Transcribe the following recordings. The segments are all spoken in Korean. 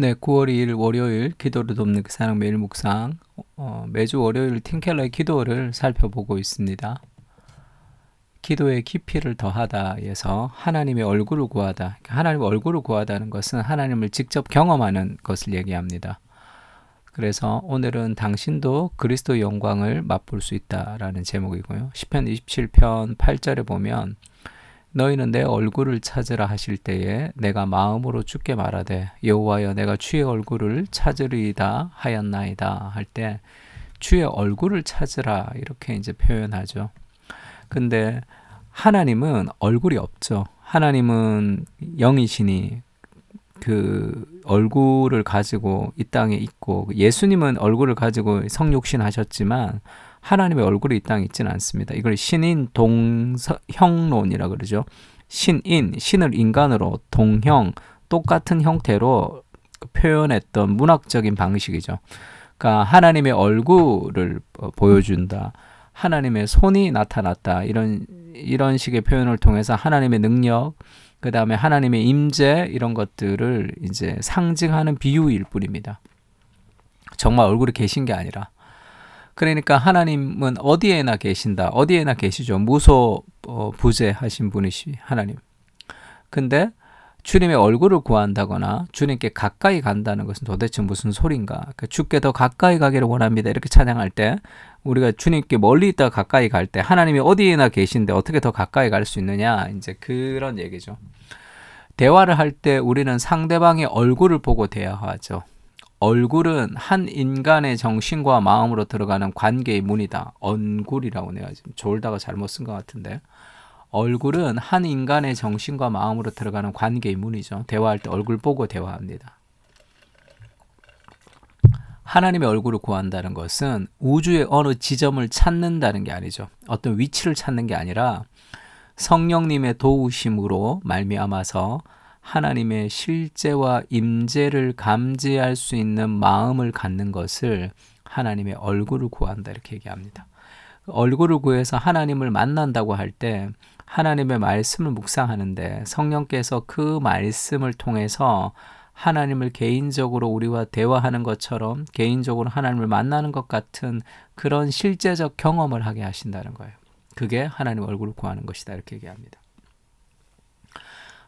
네, 9월 2일 월요일 기도를 돕는 그 사랑 매일 묵상. 매주 월요일 팀켈러의 기도를 살펴보고 있습니다. 기도의 깊이를 더하다에서 하나님의 얼굴을 구하다. 하나님의 얼굴을 구하다는 것은 하나님을 직접 경험하는 것을 얘기합니다. 그래서 오늘은 당신도 그리스도의 영광을 맛볼 수 있다라는 제목이고요. 시편 27편 8절에 보면 너희는 내 얼굴을 찾으라 하실 때에 내가 마음으로 주께 말하되 여호와여 내가 주의 얼굴을 찾으리이다 하였나이다 할 때 주의 얼굴을 찾으라 이렇게 이제 표현하죠. 근데 하나님은 얼굴이 없죠. 하나님은 영이시니 그 얼굴을 가지고 이 땅에 있고 예수님은 얼굴을 가지고 성육신 하셨지만 하나님의 얼굴이 이 땅에 있지는 않습니다. 이걸 신인 동형론이라 그러죠. 신을 인간으로 동형, 똑같은 형태로 표현했던 문학적인 방식이죠. 그러니까 하나님의 얼굴을 보여준다. 하나님의 손이 나타났다. 이런 식의 표현을 통해서 하나님의 능력, 그 다음에 하나님의 임재 이런 것들을 이제 상징하는 비유일 뿐입니다. 정말 얼굴이 계신 게 아니라. 그러니까 하나님은 어디에나 계신다. 어디에나 계시죠. 무소부재하신 분이시 하나님. 근데 주님의 얼굴을 구한다거나 주님께 가까이 간다는 것은 도대체 무슨 소린가? 그러니까 주께 더 가까이 가기를 원합니다. 이렇게 찬양할 때 우리가 주님께 멀리 있다가 가까이 갈 때 하나님이 어디에나 계신데 어떻게 더 가까이 갈 수 있느냐? 이제 그런 얘기죠. 대화를 할 때 우리는 상대방의 얼굴을 보고 대화하죠. 얼굴은 한 인간의 정신과 마음으로 들어가는 관계의 문이다. 언굴이라고 내가 지금 졸다가 잘못 쓴 것 같은데 얼굴은 한 인간의 정신과 마음으로 들어가는 관계의 문이죠. 대화할 때 얼굴 보고 대화합니다. 하나님의 얼굴을 구한다는 것은 우주의 어느 지점을 찾는다는 게 아니죠. 어떤 위치를 찾는 게 아니라 성령님의 도우심으로 말미암아서 하나님의 실제와 임재를 감지할 수 있는 마음을 갖는 것을 하나님의 얼굴을 구한다 이렇게 얘기합니다. 얼굴을 구해서 하나님을 만난다고 할 때 하나님의 말씀을 묵상하는데 성령께서 그 말씀을 통해서 하나님을 개인적으로 우리와 대화하는 것처럼 개인적으로 하나님을 만나는 것 같은 그런 실제적 경험을 하게 하신다는 거예요. 그게 하나님의 얼굴을 구하는 것이다 이렇게 얘기합니다.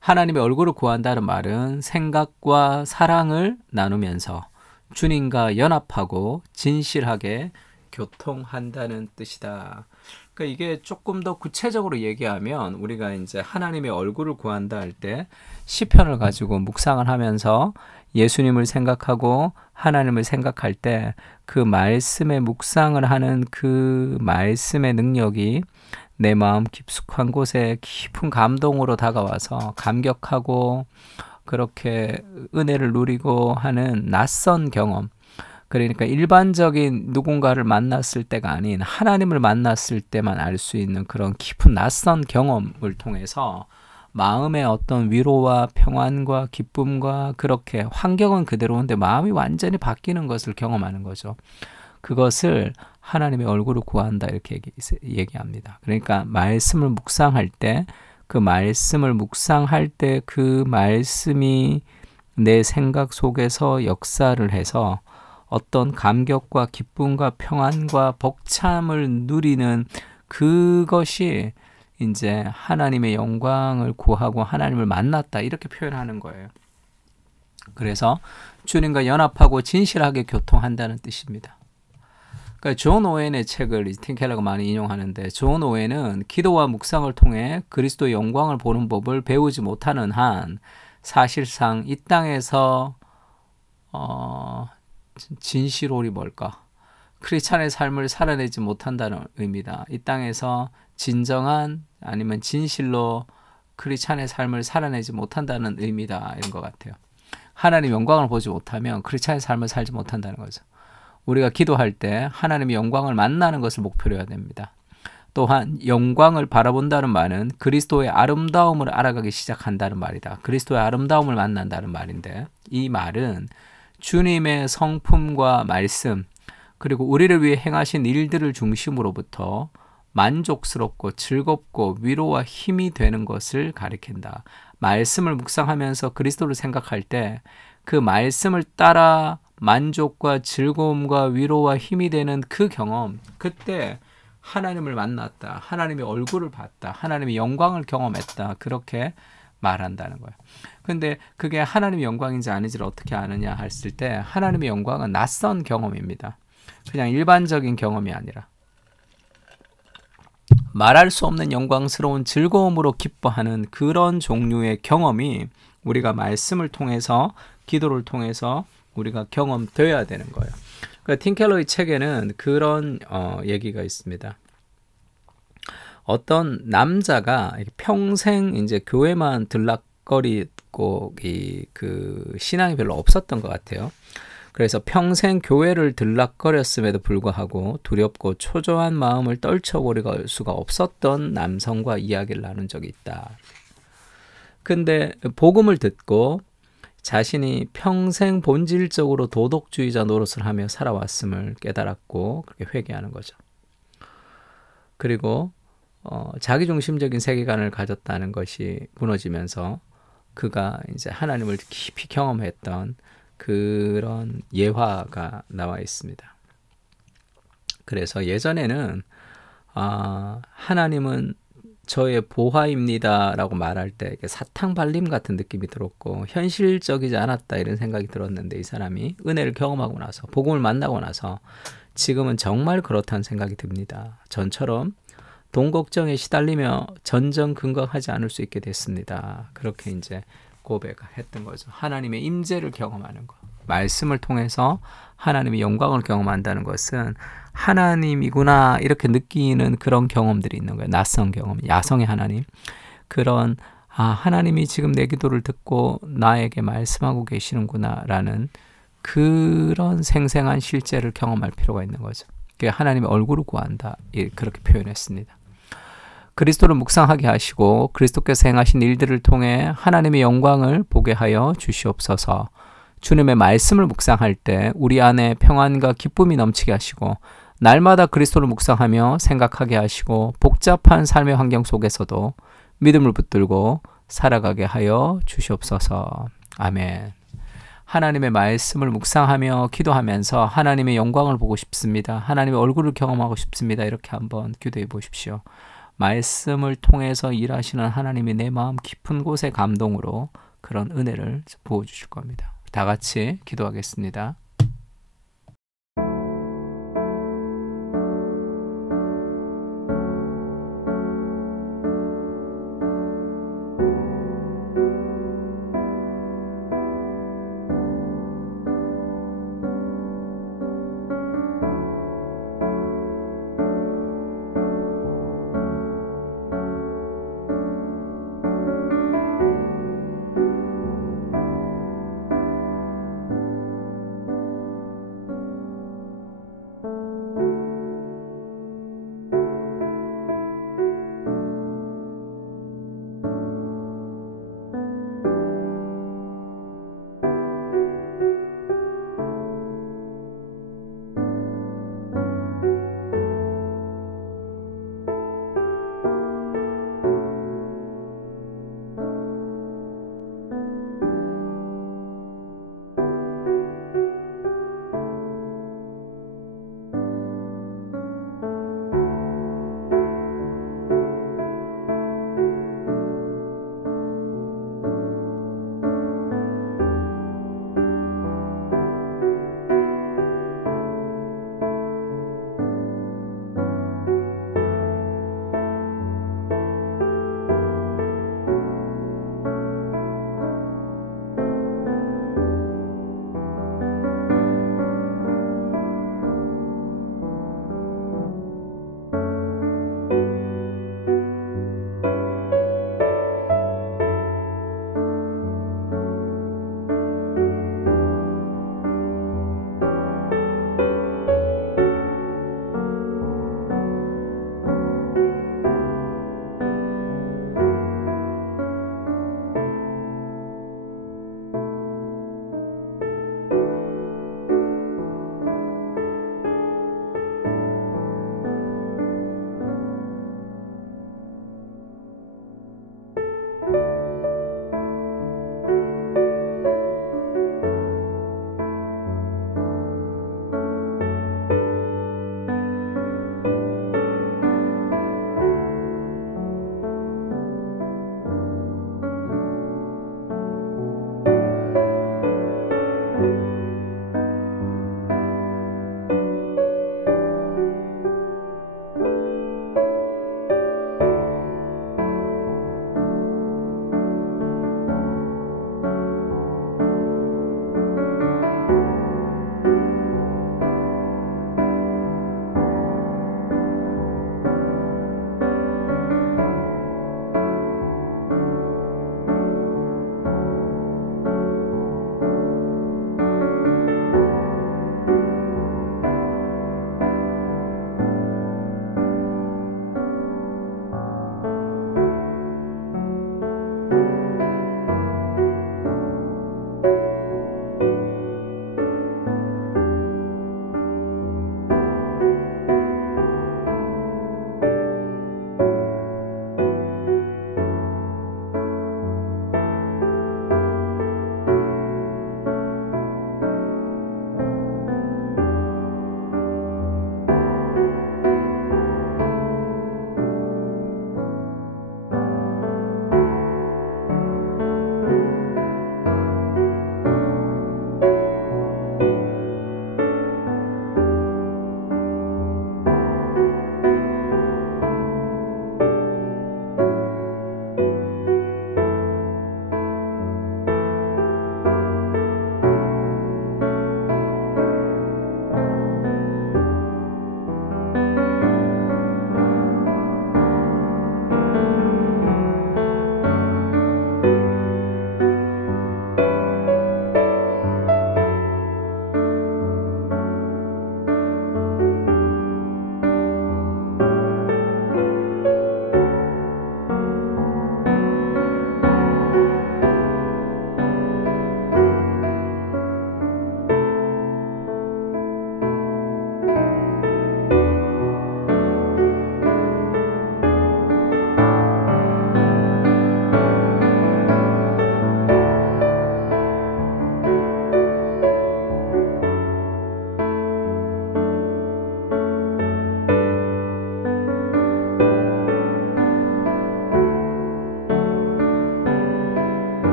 하나님의 얼굴을 구한다는 말은 생각과 사랑을 나누면서 주님과 연합하고 진실하게 교통한다는 뜻이다. 그러니까 이게 조금 더 구체적으로 얘기하면 우리가 이제 하나님의 얼굴을 구한다 할 때 시편을 가지고 묵상을 하면서 예수님을 생각하고 하나님을 생각할 때 그 말씀에 묵상을 하는 그 말씀의 능력이 내 마음 깊숙한 곳에 깊은 감동으로 다가와서 감격하고 그렇게 은혜를 누리고 하는 낯선 경험. 그러니까 일반적인 누군가를 만났을 때가 아닌 하나님을 만났을 때만 알 수 있는 그런 깊은 낯선 경험을 통해서 마음의 어떤 위로와 평안과 기쁨과 그렇게 환경은 그대로인데 마음이 완전히 바뀌는 것을 경험하는 거죠. 그것을 하나님의 얼굴을 구한다 이렇게 얘기합니다. 그러니까 말씀을 묵상할 때 그 말씀을 묵상할 때 그 말씀이 내 생각 속에서 역사를 해서 어떤 감격과 기쁨과 평안과 벅참을 누리는 그것이 이제 하나님의 영광을 구하고 하나님을 만났다 이렇게 표현하는 거예요. 그래서 주님과 연합하고 진실하게 교통한다는 뜻입니다. 그러니까 존 오웬의 책을 팀 켈러가 많이 인용하는데 존 오웬은 기도와 묵상을 통해 그리스도의 영광을 보는 법을 배우지 못하는 한 사실상 이 땅에서 진실홀이 뭘까? 크리스찬의 삶을 살아내지 못한다는 의미다. 이 땅에서 진정한 아니면 진실로 크리스찬의 삶을 살아내지 못한다는 의미다. 이런 것 같아요. 하나님 영광을 보지 못하면 크리스찬의 삶을 살지 못한다는 거죠. 우리가 기도할 때 하나님의 영광을 만나는 것을 목표로 해야 됩니다. 또한 영광을 바라본다는 말은 그리스도의 아름다움을 알아가기 시작한다는 말이다. 그리스도의 아름다움을 만난다는 말인데 이 말은 주님의 성품과 말씀 그리고 우리를 위해 행하신 일들을 중심으로부터 만족스럽고 즐겁고 위로와 힘이 되는 것을 가리킨다. 말씀을 묵상하면서 그리스도를 생각할 때 그 말씀을 따라 만족과 즐거움과 위로와 힘이 되는 그 경험, 그때 하나님을 만났다, 하나님의 얼굴을 봤다, 하나님의 영광을 경험했다, 그렇게 말한다는 거예요. 근데 그게 하나님의 영광인지 아닌지를 어떻게 아느냐 했을 때 하나님의 영광은 낯선 경험입니다. 그냥 일반적인 경험이 아니라 말할 수 없는 영광스러운 즐거움으로 기뻐하는 그런 종류의 경험이 우리가 말씀을 통해서, 기도를 통해서 우리가 경험되어야 되는 거예요. 그러니까 팀 켈러의 책에는 그런 얘기가 있습니다. 어떤 남자가 평생 이제 교회만 들락거리고 그 신앙이 별로 없었던 것 같아요. 그래서 평생 교회를 들락거렸음에도 불구하고 두렵고 초조한 마음을 떨쳐버릴 수가 없었던 남성과 이야기를 나눈 적이 있다. 근데 복음을 듣고 자신이 평생 본질적으로 도덕주의자 노릇을 하며 살아왔음을 깨달았고 그렇게 회개하는 거죠. 그리고 자기중심적인 세계관을 가졌다는 것이 무너지면서 그가 이제 하나님을 깊이 경험했던 그런 예화가 나와 있습니다. 그래서 예전에는 하나님은 저의 보화입니다 라고 말할 때 사탕 발림 같은 느낌이 들었고 현실적이지 않았다 이런 생각이 들었는데, 이 사람이 은혜를 경험하고 나서 복음을 만나고 나서 지금은 정말 그렇다는 생각이 듭니다. 전처럼 돈 걱정에 시달리며 전전긍긍하지 않을 수 있게 됐습니다. 그렇게 이제 고백했던 거죠. 하나님의 임재를 경험하는 것, 말씀을 통해서 하나님의 영광을 경험한다는 것은 하나님이구나 이렇게 느끼는 그런 경험들이 있는 거예요. 낯선 경험, 야성의 하나님. 그런 하나님이 지금 내 기도를 듣고 나에게 말씀하고 계시는구나 라는 그런 생생한 실제를 경험할 필요가 있는 거죠. 하나님의 얼굴을 구한다, 그렇게 표현했습니다. 그리스도를 묵상하게 하시고 그리스도께서 행하신 일들을 통해 하나님의 영광을 보게 하여 주시옵소서. 주님의 말씀을 묵상할 때 우리 안에 평안과 기쁨이 넘치게 하시고 날마다 그리스도를 묵상하며 생각하게 하시고 복잡한 삶의 환경 속에서도 믿음을 붙들고 살아가게 하여 주시옵소서. 아멘. 하나님의 말씀을 묵상하며 기도하면서 하나님의 영광을 보고 싶습니다. 하나님의 얼굴을 경험하고 싶습니다. 이렇게 한번 기도해 보십시오. 말씀을 통해서 일하시는 하나님이 내 마음 깊은 곳의 감동으로 그런 은혜를 부어주실 겁니다. 다 같이 기도하겠습니다.